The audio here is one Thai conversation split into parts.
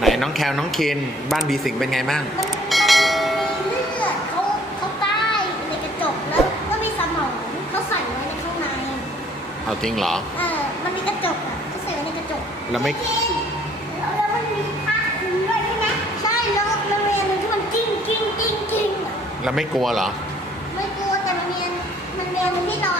ไหนน้องแคลน้องเคนบ้านบีสิงเป็นไงบ้างเอาจริงเหรอเออมันมีกระจกอ่ะเขาใส่ไว้ในกระจกแล้วไม่จริงแล้วมันมีผ้าคลุมด้วยใช่ไหมใช่แล้วมันเวียนมันทุมันจริงจริงจริงจริงแล้วไม่กลัวเหรอไม่กลัวแต่มันเวียนมันเวียนมันไม่นอน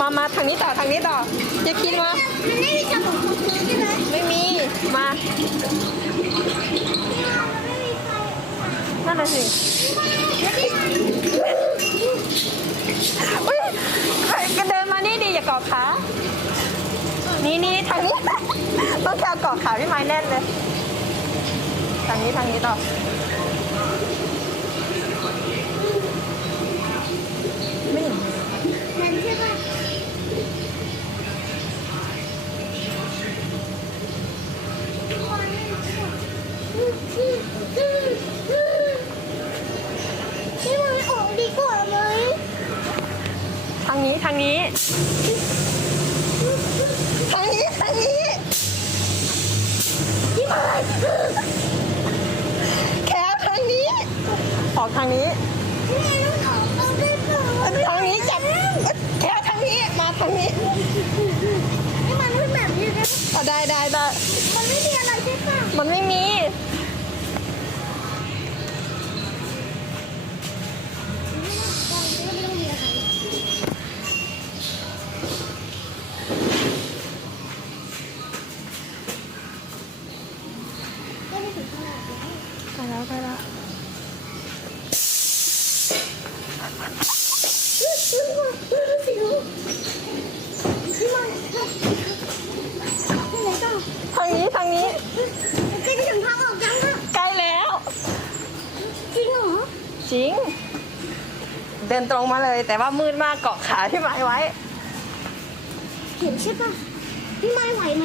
มา มาทางนี้ต่อทางนี้ต่ออย่าคิดว่าไม่มีมานั่นแหละสิไปเดินมานี่ดีอย่าเกาะขานี่นี่ทางนี้ต้องแกเกาะขาพี่ไม้แน่นเลยทางนี้ ทางนี้ต่อนี่มันออกดีกว่าไหมทางนี้ทางนี้แค่ทางนี้ออกทางนี้ทางนี้จับแค่ทางนี้มาทางนี้นี่มันไม่แบบนี้ได้ได้ได้มันไม่มีอะไรใช่ปะมันไม่มีไปแล้วไปแล้วทางนี้ทางนี้ใกล้ถึงทางออกจังค่ะใกล้แล้ว จริงเหรอจริง เดินตรงมาเลย แต่ว่ามืดมากเกาะขาพี่ไม้ไว้ เห็นใช่ปะพี่ไม้ไหวไหม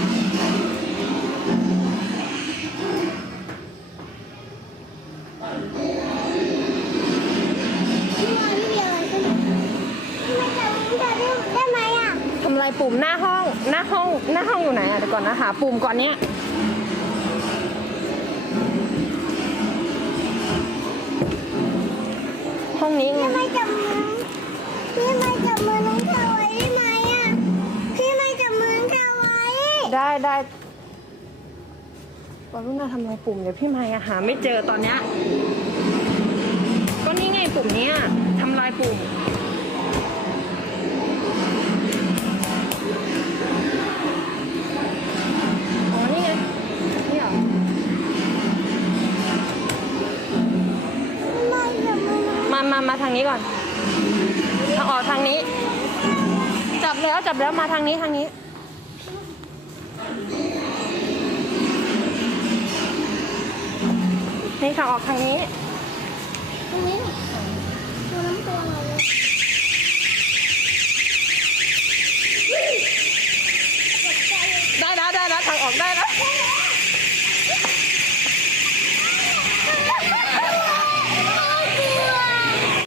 อะไรปุ่มหน้าห้องหน้าห้องหน้าห้องอยู่ไหนอ่ะเดี๋ยวก่อนนะหาปุ่มก่อนเนี้ยห้องนี้ไม่จเงด้ไมม่จเหือขาไไว้ด้ไวันรุ่งนาทำอะไรปุ่มเดี๋ยวพี่ไม่หาไม่เจอตอนเนี้ยก็นี่ไงปุ่มนี้ามาทางนี้ก่อนทางออกทางนี้ จับแล้วจับแล้วมาทางนี้ทางนี้นี่ทางออกทางนี้